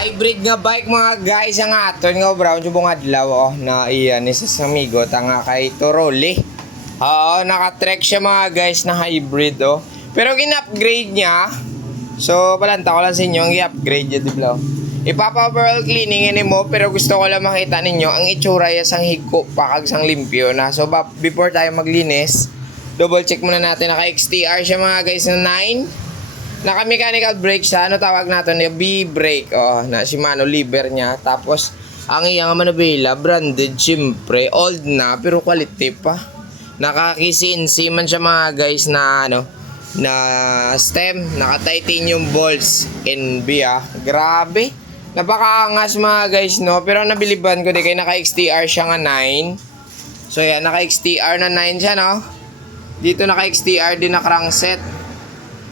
Hybrid nga bike mga guys ang aton nga brown subong adlaw oh na iyan isa sa amigo tanga kay Toroli. Oo, naka-trek siya mga guys na hybrid oh. Pero gin-upgrade niya. So balanta ko lang sa inyo ang i-upgrade niya di ba? Ipapa-overall cleaning ini mo pero gusto ko lang makita ninyo ang itsura ya sang higko pakag sang limpyo na. So before tayo maglinis, double check muna natin naka XTR siya mga guys na 9. Naka-mechanical brake siya. Ano tawag natin? B-brake. Oh, na Shimano lever niya. Tapos, ang iyang manubela, branded, syempre. Old na, pero quality pa. Naka-CNC man siya mga guys na, ano, na stem. Naka-titanium bolts. NB ah. Grabe. Napakaangas mga guys, no? Pero nabiliban ko di kay naka-XTR siya nga 9. So, yan. Naka-XTR na 9 siya, no? Dito naka-XTR din na crankset.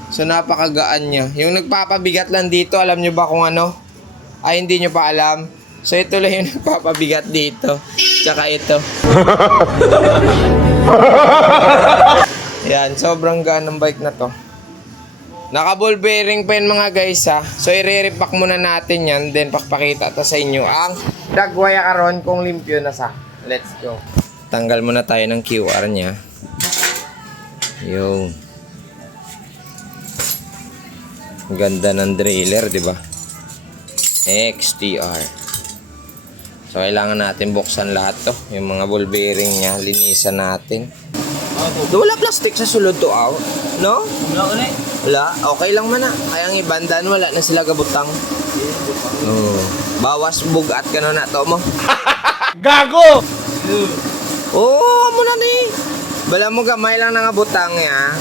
So napakagaan niya. Yung nagpapabigat lang dito, alam nyo ba kung ano? Ay hindi nyo pa alam. So ito lang yung nagpapabigat dito. Tsaka ito. Yan, sobrang gaan ng bike na to. Naka ball bearing pa yan mga guys ha. So i-repack muna natin yan. Then pakpakita to sa inyo ang dagwaya karon kung limpyo na sa. Let's go. Tanggal muna tayo ng QR niya. Yung ganda ng driller, di ba? XTR. So kailangan natin buksan lahat to, yung mga ball bearing niya, linisan natin. Wala plastic sa sulod to out, no? Wala, okay lang man na. Kaya ang ibandan wala na sila gabutang. Bawas bugat ka na to mo. Gago! Oo, amo na ni. Bala mo gamay lang nga butang ya.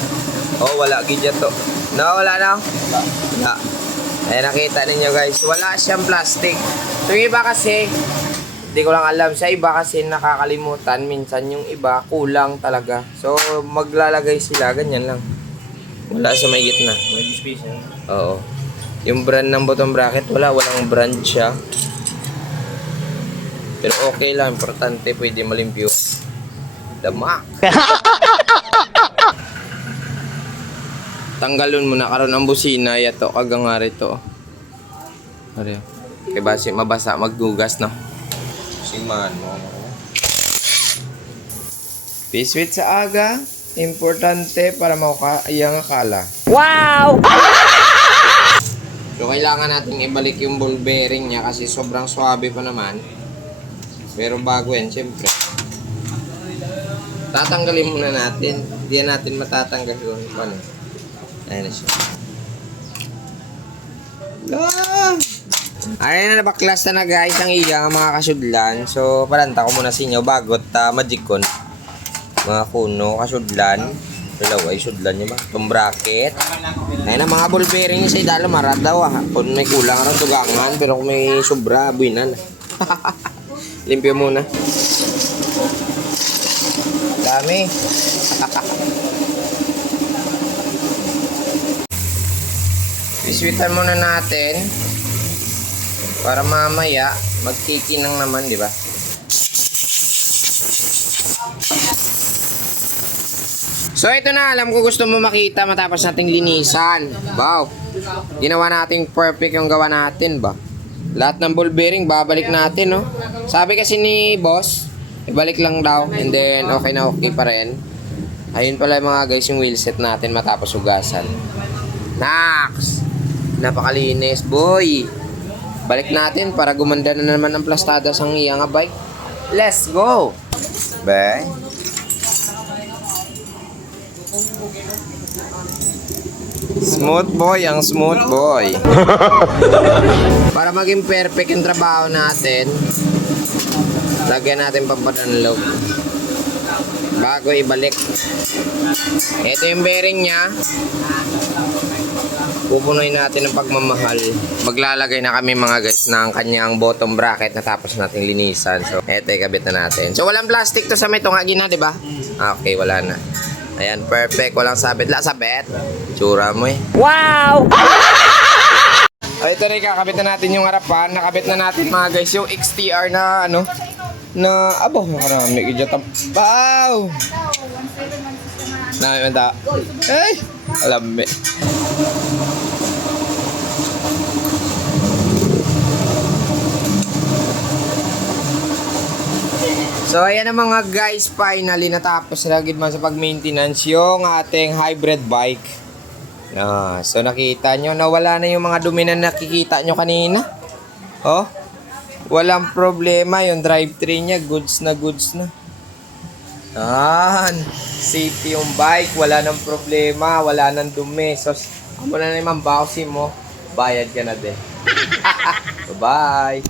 Oh, wala gidya to. No, wala na. Wala. Ay nakita ninyo guys, wala siyang plastic. So yung iba kasi, hindi ko lang alam. Sa iba kasi nakakalimutan. Minsan yung iba kulang talaga. So maglalagay sila, ganyan lang. Wala sa may gitna. Oo. Yung brand ng bottom bracket, walang brand siya. Pero okay lang, importante pwede malimpyo. Dama. Tanggalon mo na karon ang busina yato kagang nga rito. Are. Kay base mabasa maggugas no. Siman mo. Biswit sa aga, importante para maukayang akala. Wow! So kailangan natin ibalik yung ball bearing niya kasi sobrang swabe pa naman. Pero bago yan, syempre. Tatanggalin muna natin. Hindi natin matatanggal yun. Paano? Ayan na siya. Ayan na, nabaklas na guys ang iya mga kasudlan. So, palanta ko muna sa inyo bagot magikon. Mga kuno, kasudlan. Dalawa, sudlan nyo ba? Itong bracket. Ayan na, mga ball bearing sa idalo, marat daw ah. Kung may kulang rin tugangan, pero kung may sobra, buwinan. Limpyo muna. Dami. Iswitan muna natin para mamaya magkikinang naman, di ba? So ito na, alam ko gusto mo makita matapos nating linisan. Wow. Ginawa nating perfect yung gawa natin ba? Lahat ng ball bearing babalik natin, no? Sabi kasi ni boss, ibalik lang daw and then okay na okay pa rin. Ayun pala mga guys yung wheelset natin matapos hugasan. Next! Napakalinis, boy. Balik natin para gumanda na naman ang plastada sa iyang bike. Let's go. Bye. Smooth boy, ang smooth boy. Para maging perfect yung trabaho natin, lagyan natin pampadanlog bago ibalik. Ito yung bearing nya. Pupunuin natin ng pagmamahal. Maglalagay na kami mga guys ng kanyang bottom bracket na tapos nating linisan. So, eto ikabit na natin. So, walang plastic to sa may tungagi na, di ba? Okay, wala na. Ayan, perfect. Walang sabit. La, sabit. Tsura mo eh. Wow! Ay, ito rin, kakabit na natin yung harapan. Nakabit na natin mga guys yung XTR na ano, na, abo, makarami. Wow! Nakimanda. Ay! Alam me. So ayan na mga guys, finally natapos na gid man sa pag-maintenance yung ating hybrid bike. So nakita nyo, nawala na yung mga dumi na nakikita nyo kanina. Oh, walang problema yung drivetrain niya, goods na goods na. Safety yung bike, wala nang problema, wala nang dumi. So, amo na naman bawsin mo, bayad ka na din. Bye-bye!